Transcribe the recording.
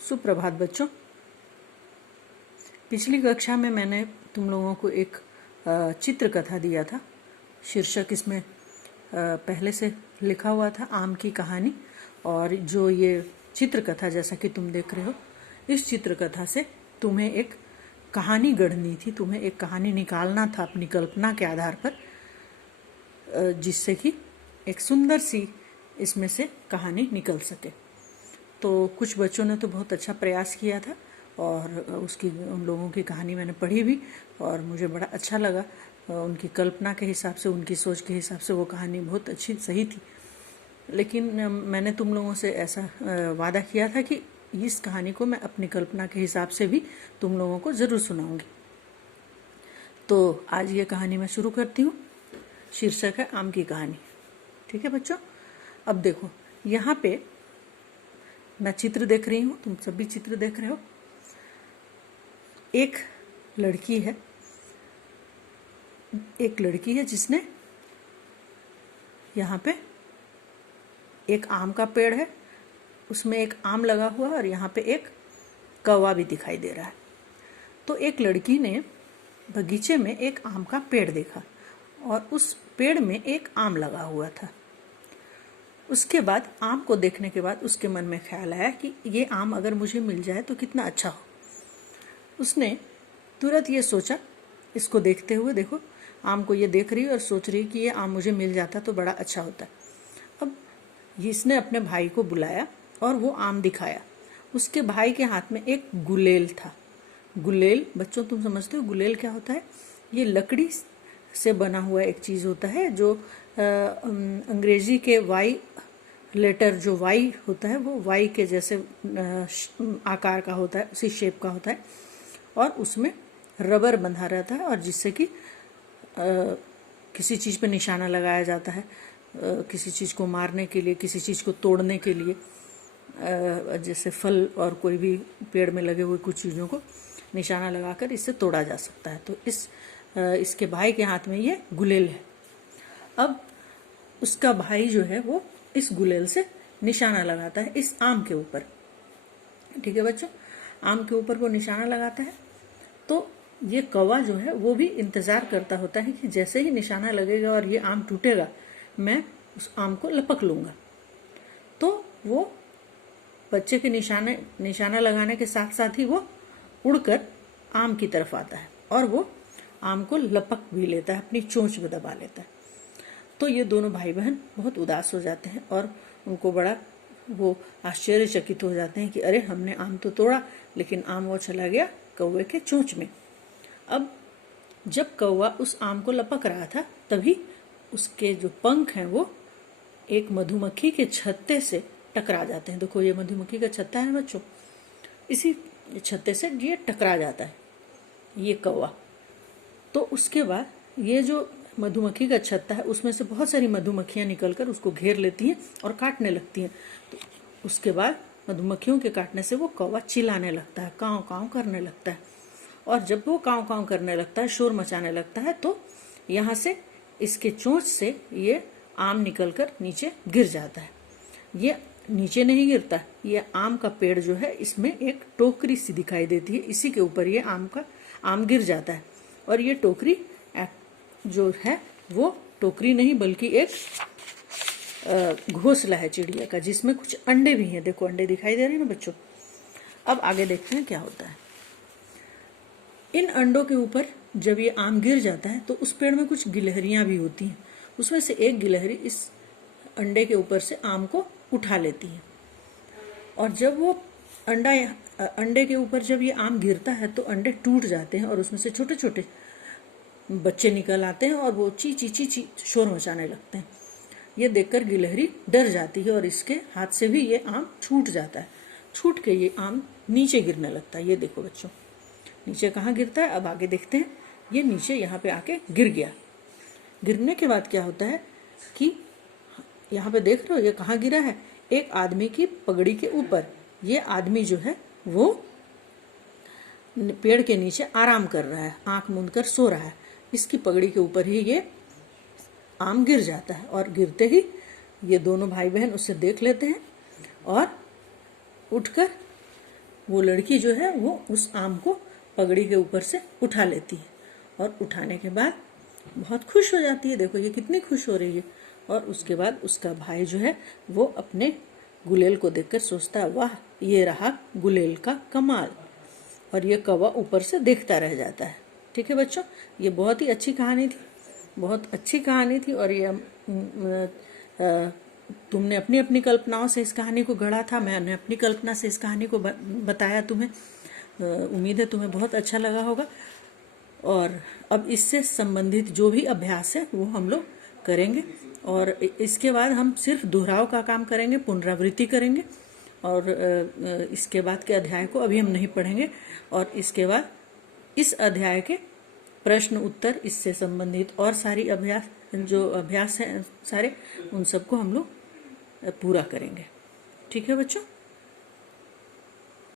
सुप्रभात बच्चों। पिछली कक्षा में मैंने तुम लोगों को एक चित्र कथा दिया था। शीर्षक इसमें पहले से लिखा हुआ था आम की कहानी। और जो ये चित्र कथा जैसा कि तुम देख रहे हो, इस चित्र कथा से तुम्हें एक कहानी गढ़नी थी, तुम्हें एक कहानी निकालना था अपनी कल्पना के आधार पर, जिससे कि एक सुंदर सी इसमें से कहानी निकल सके। तो कुछ बच्चों ने तो बहुत अच्छा प्रयास किया था और उन लोगों की कहानी मैंने पढ़ी भी और मुझे बड़ा अच्छा लगा। उनकी कल्पना के हिसाब से, उनकी सोच के हिसाब से वो कहानी बहुत अच्छी सही थी। लेकिन मैंने तुम लोगों से ऐसा वादा किया था कि इस कहानी को मैं अपनी कल्पना के हिसाब से भी तुम लोगों को ज़रूर सुनाऊंगी। तो आज ये कहानी मैं शुरू करती हूँ। शीर्षक है आम की कहानी। ठीक है बच्चों, अब देखो यहाँ पे मैं चित्र देख रही हूँ, तुम सभी चित्र देख रहे हो। एक लड़की है जिसने यहाँ पे एक आम का पेड़ है, उसमें एक आम लगा हुआ है और यहाँ पे एक कौवा भी दिखाई दे रहा है। तो एक लड़की ने बगीचे में एक आम का पेड़ देखा और उस पेड़ में एक आम लगा हुआ था। उसके बाद आम को देखने के बाद उसके मन में ख्याल आया कि ये आम अगर मुझे मिल जाए तो कितना अच्छा हो। उसने तुरंत ये सोचा, इसको देखते हुए, देखो आम को ये देख रही है और सोच रही कि ये आम मुझे मिल जाता तो बड़ा अच्छा होता। अब इसने अपने भाई को बुलाया और वो आम दिखाया। उसके भाई के हाथ में एक गुलेल था। गुलेल बच्चों तुम समझते हो गुलेल क्या होता है? ये लकड़ी से बना हुआ एक चीज़ होता है जो अंग्रेजी के वाई लेटर, जो वाई होता है वो वाई के जैसे आकार का होता है, उसी शेप का होता है और उसमें रबर बंधा रहता है और जिससे कि किसी चीज़ पे निशाना लगाया जाता है, किसी चीज़ को मारने के लिए, किसी चीज़ को तोड़ने के लिए, जैसे फल और कोई भी पेड़ में लगे हुए कुछ चीज़ों को निशाना लगाकर इससे तोड़ा जा सकता है। तो इसके भाई के हाथ में ये गुलेल है। अब उसका भाई जो है वो इस गुलेल से निशाना लगाता है इस आम के ऊपर। ठीक है बच्चों, आम के ऊपर वो निशाना लगाता है। तो ये कौवा जो है वो भी इंतजार करता होता है कि जैसे ही निशाना लगेगा और ये आम टूटेगा, मैं उस आम को लपक लूंगा। तो वो बच्चे के निशाना लगाने के साथ साथ ही वो उड़कर आम की तरफ आता है और वो आम को लपक भी लेता है, अपनी चोंच में दबा लेता है। तो ये दोनों भाई बहन बहुत उदास हो जाते हैं और उनको बड़ा वो आश्चर्यचकित हो जाते हैं कि अरे हमने आम तो तोड़ा लेकिन आम वो चला गया कौवे के चोंच में। अब जब कौवा उस आम को लपक रहा था तभी उसके जो पंख हैं वो एक मधुमक्खी के छत्ते से टकरा जाते हैं। देखो ये मधुमक्खी का छत्ता है बच्चों, इसी छत्ते से ये टकरा जाता है ये कौवा। तो उसके बाद ये जो मधुमक्खी का छत्ता है उसमें से बहुत सारी मधुमक्खियां निकलकर उसको घेर लेती हैं और काटने लगती हैं। तो उसके बाद मधुमक्खियों के काटने से वो कौवा चिल्लाने लगता है, काँव काँव करने लगता है। और जब वो काँव काँव करने लगता है, शोर मचाने लगता है, तो यहाँ से इसके चोंच से ये आम निकलकर नीचे गिर जाता है। ये नीचे नहीं गिरता, ये आम का पेड़ जो है इसमें एक टोकरी सी दिखाई देती है, इसी के ऊपर ये आम गिर जाता है। और ये टोकरी जो है वो टोकरी नहीं बल्कि एक घोंसला है चिड़िया का, जिसमें कुछ अंडे भी हैं। देखो अंडे दिखाई दे रहे हैं ना बच्चों। अब आगे देखते हैं क्या होता है। इन अंडों के ऊपर जब ये आम गिर जाता है तो उस पेड़ में कुछ गिलहरियां भी होती हैं। उसमें से एक गिलहरी इस अंडे के ऊपर से आम को उठा लेती है और जब वो अंडे के ऊपर जब ये आम गिरता है तो अंडे टूट जाते हैं और उसमें से छोटे छोटे बच्चे निकल आते हैं और वो ची ची ची ची शोर मचाने लगते हैं। ये देखकर गिलहरी डर जाती है और इसके हाथ से भी ये आम छूट जाता है। छूट के ये आम नीचे गिरने लगता है। ये देखो बच्चों नीचे कहाँ गिरता है, अब आगे देखते हैं। ये नीचे यहाँ पे आके गिर गया। गिरने के बाद क्या होता है कि यहाँ पे देख रहे हो ये कहाँ गिरा है, एक आदमी की पगड़ी के ऊपर। ये आदमी जो है वो पेड़ के नीचे आराम कर रहा है, आंख मूंद कर सो रहा है। इसकी पगड़ी के ऊपर ही ये आम गिर जाता है और गिरते ही ये दोनों भाई बहन उसे देख लेते हैं और उठकर वो लड़की जो है वो उस आम को पगड़ी के ऊपर से उठा लेती है और उठाने के बाद बहुत खुश हो जाती है। देखो ये कितनी खुश हो रही है। और उसके बाद उसका भाई जो है वो अपने गुलेल को देखकर सोचता है, वाह ये रहा गुलेल का कमाल। और ये कौवा ऊपर से देखता रह जाता है। ठीक है बच्चों, ये बहुत ही अच्छी कहानी थी, बहुत अच्छी कहानी थी। और ये तुमने अपनी अपनी कल्पनाओं से इस कहानी को गढ़ा था, मैंने अपनी कल्पना से इस कहानी को बताया तुम्हें। उम्मीद है तुम्हें बहुत अच्छा लगा होगा। और अब इससे संबंधित जो भी अभ्यास है वो हम लोग करेंगे। और इसके बाद हम सिर्फ दोहराव का काम करेंगे, पुनरावृत्ति करेंगे। और इसके बाद के अध्याय को अभी हम नहीं पढ़ेंगे। और इसके बाद इस अध्याय के प्रश्न उत्तर, इससे संबंधित और सारी अभ्यास हैं सारे, उन सबको हम लोग पूरा करेंगे। ठीक है बच्चों।